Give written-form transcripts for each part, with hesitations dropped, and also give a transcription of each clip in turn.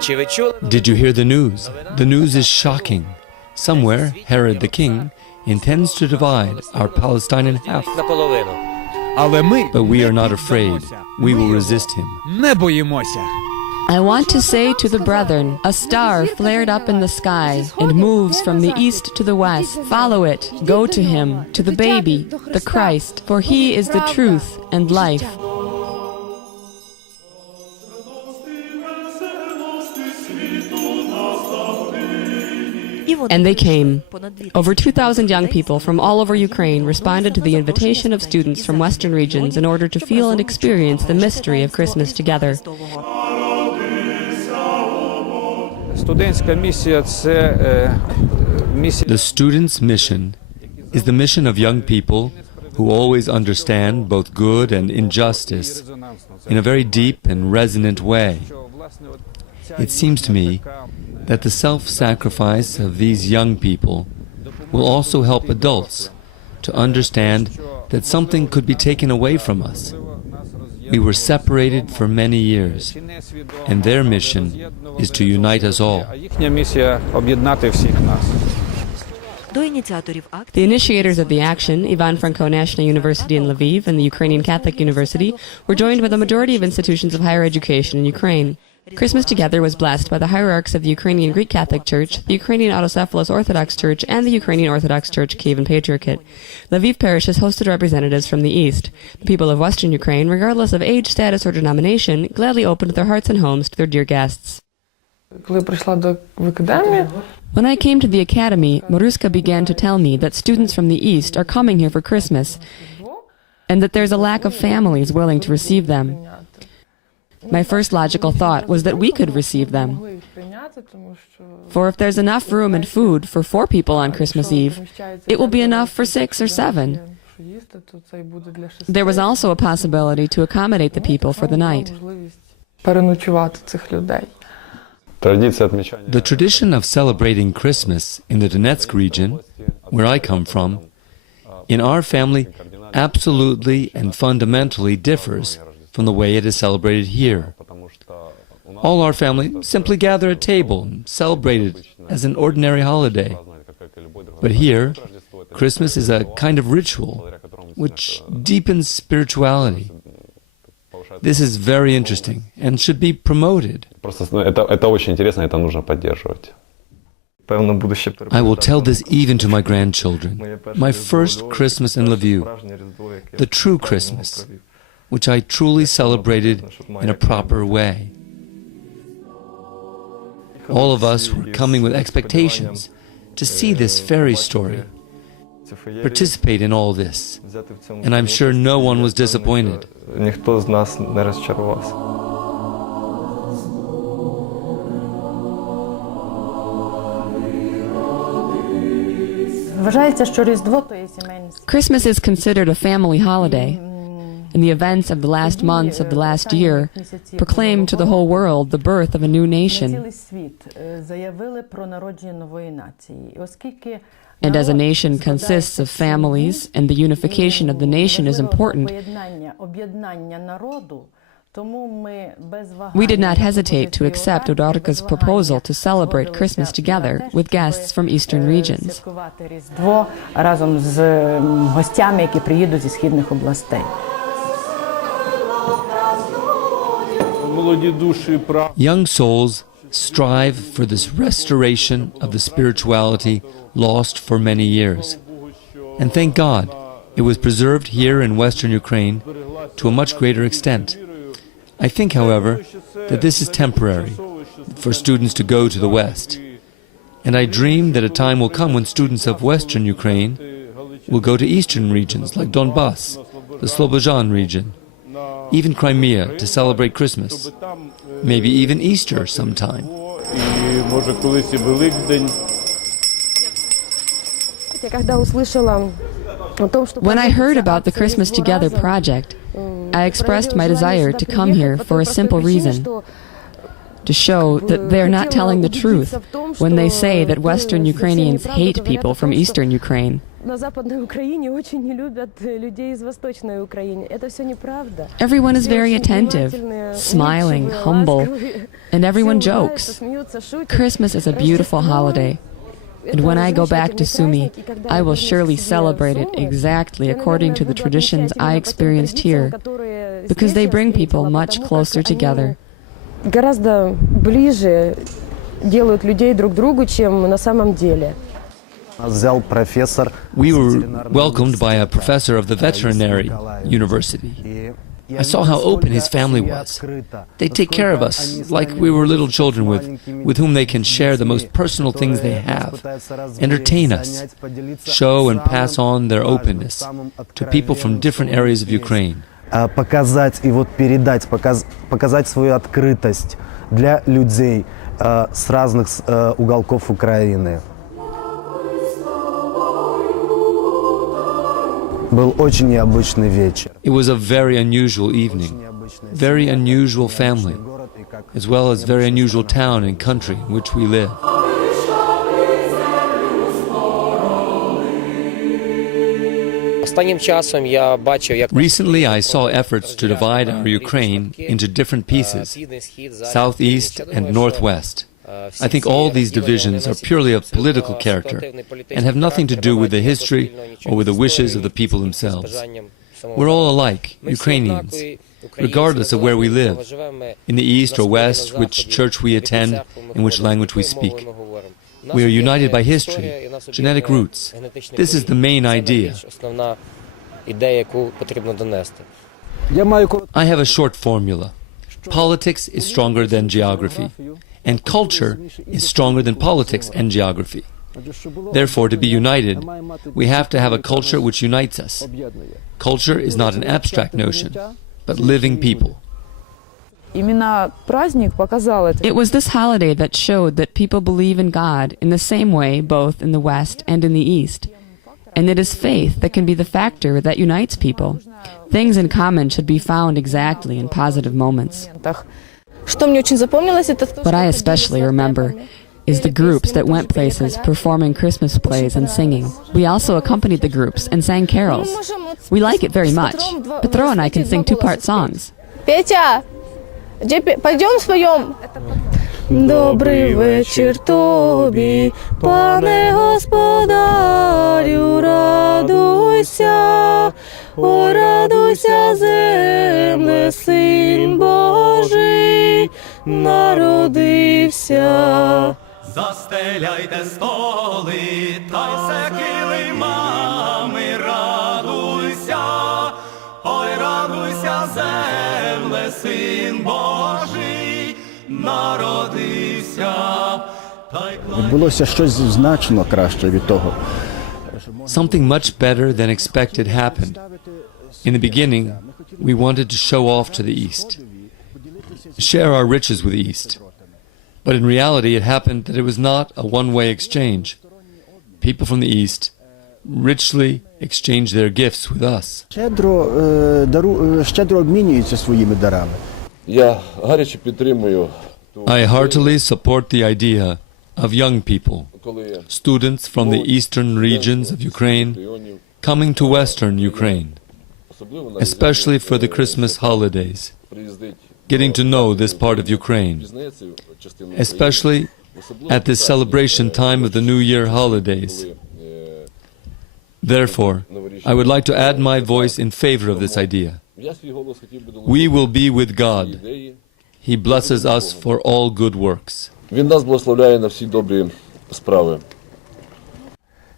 Did you hear the news? The news is shocking. Somewhere, Herod the king intends to divide our Palestine in half. But we are not afraid. We will resist him. I want to say to the brethren, a star flared up in the sky and moves from the east to the west. Follow it, go to him, to the baby, the Christ, for he is the truth and life. And they came. Over 2,000 young people from all over Ukraine responded to the invitation of students from Western regions in order to feel and experience the mystery of Christmas together. The students' mission is the mission of young people who always understand both good and injustice in a very deep and resonant way. It seems to me that the self-sacrifice of these young people will also help adults to understand that something could be taken away from us. We were separated for many years, and their mission is to unite us all. The initiators of the action, Ivan Franko National University in Lviv and the Ukrainian Catholic University, were joined by the majority of institutions of higher education in Ukraine. Christmas Together was blessed by the hierarchs of the Ukrainian Greek Catholic Church, the Ukrainian Autocephalous Orthodox Church, and the Ukrainian Orthodox Church, Kyiv and Patriarchate. Lviv Parish has hosted representatives from the East. The people of Western Ukraine, regardless of age, status, or denomination, gladly opened their hearts and homes to their dear guests. When I came to the academy, Maruska began to tell me that students from the East are coming here for Christmas, and that there's a lack of families willing to receive them. My first logical thought was that we could receive them. For if there's enough room and food for 4 people on Christmas Eve, it will be enough for 6 or 7. There was also a possibility to accommodate the people for the night. The tradition of celebrating Christmas in the Donetsk region, where I come from, in our family absolutely and fundamentally differs from the way it is celebrated here. All our family simply gather at table and celebrate it as an ordinary holiday. But here, Christmas is a kind of ritual which deepens spirituality. This is very interesting and should be promoted. I will tell this even to my grandchildren. My first Christmas in Lviv, the true Christmas, which I truly celebrated in a proper way. All of us were coming with expectations to see this fairy story, participate in all this, and I'm sure no one was disappointed. Christmas is considered a family holiday, and the events of the last months of the last year proclaim to the whole world the birth of a new nation. And as a nation consists of families, and the unification of the nation is important, we did not hesitate to accept Odarka's proposal to celebrate Christmas together with guests from eastern regions. Rizdvo Razom з гостями, які приїдуть зі східних областей. Young souls strive for this restoration of the spirituality lost for many years. And thank God, it was preserved here in Western Ukraine to a much greater extent. I think, however, that this is temporary, for students to go to the West. And I dream that a time will come when students of Western Ukraine will go to eastern regions like Donbass, the Slobozhan region, even Crimea to celebrate Christmas, maybe even Easter sometime. When I heard about the Christmas Together project, I expressed my desire to come here for a simple reason: to show that they're not telling the truth when they say that Western Ukrainians hate people from Eastern Ukraine. Everyone is very attentive, smiling, humble, and everyone jokes. Christmas is a beautiful holiday. And when I go back to Sumy, I will surely celebrate it exactly according to the traditions I experienced here, because they bring people much closer together. Гораздо ближе делают людей друг к другу, чем на самом деле. We were welcomed by a professor of the veterinary university. I saw how open his family was. They take care of us like we were little children with whom they can share the most personal things they have, entertain us, show and pass on their openness to people from different areas of Ukraine. Показать и вот передать, показать свою открытость для людей с разных уголков Украины. Был очень необычный вечер. It was a very unusual evening, very unusual family, as well as very unusual town and country in which we live. Recently, I saw efforts to divide our Ukraine into different pieces, southeast and northwest. I think all these divisions are purely of political character and have nothing to do with the history or with the wishes of the people themselves. We're all alike, Ukrainians, regardless of where we live, in the east or west, which church we attend, and which language we speak. We are united by history, genetic roots. This is the main idea. I have a short formula. Politics is stronger than geography, and culture is stronger than politics and geography. Therefore, to be united, we have to have a culture which unites us. Culture is not an abstract notion, but living people. It was this holiday that showed that people believe in God in the same way both in the West and in the East. And it is faith that can be the factor that unites people. Things in common should be found exactly in positive moments. What I especially remember is the groups that went places performing Christmas plays and singing. We also accompanied the groups and sang carols. We like it very much. Petro and I can sing two-part songs. Пойдем споем. Добрий вечір тобі, пане господарю, радуйся, ой, радуйся, земле, син Божий народився. Застеляйте столи, та й се килимами, радуйся, ой, радуйся, земле, син Божий народився. Відбулося щось значно краще від того. Something much better than expected happened. In the beginning, we wanted to show off to the East, share our riches with the East. But in reality, it happened that it was not a one-way exchange. People from the East richly exchanged their gifts with us. Щедро обмінюються своїми дарами. Я гаряче підтримую. I heartily support the idea of young people, students from the eastern regions of Ukraine, coming to western Ukraine, especially for the Christmas holidays, getting to know this part of Ukraine, especially at this celebration time of the New Year holidays. Therefore, I would like to add my voice in favor of this idea. We will be with God. He blesses us for all good works. Він нас благословляє на всі добрі справи.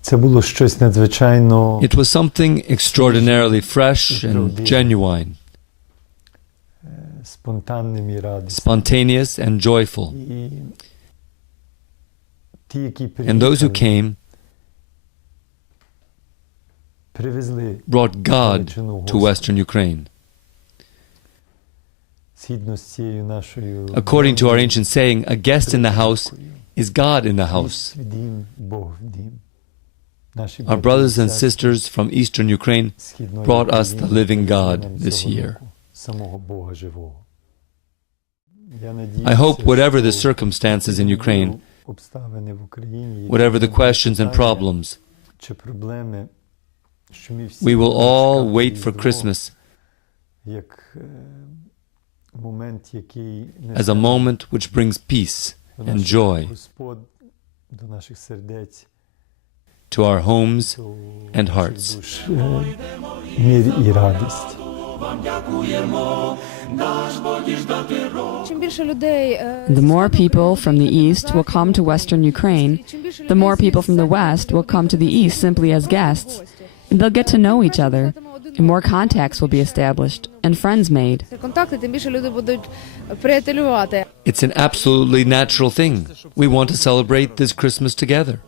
Це було щось надзвичайно. It was something extraordinarily fresh and genuine, Спонтанним і радісним. spontaneous and joyful. І ті, які And those who came привезли brought God to western Ukraine. згідно з цією нашою According to our ancient saying, a guest in the house is God in the house. дім, Бог в дім. Наші Our brothers and sisters from eastern Ukraine brought us the living God this year. самого Бога живого. I hope whatever the circumstances in Ukraine, обставини в Україні, whatever the questions and problems, чи проблеми, що ми всі We will all чекаємо wait for Різдво Christmas як момент, який as a moment which brings peace and joy Господь до наших сердець, to our homes до and наших hearts. душ, мир і радість. The more people from the east will come to western Ukraine, the more people from the west will come to the east simply as guests, and they'll get to know each other, and more contacts will be established, and friends made. Контакти, тим більше люди будуть приятелювати. It's an absolutely natural thing. We want to celebrate this Christmas together.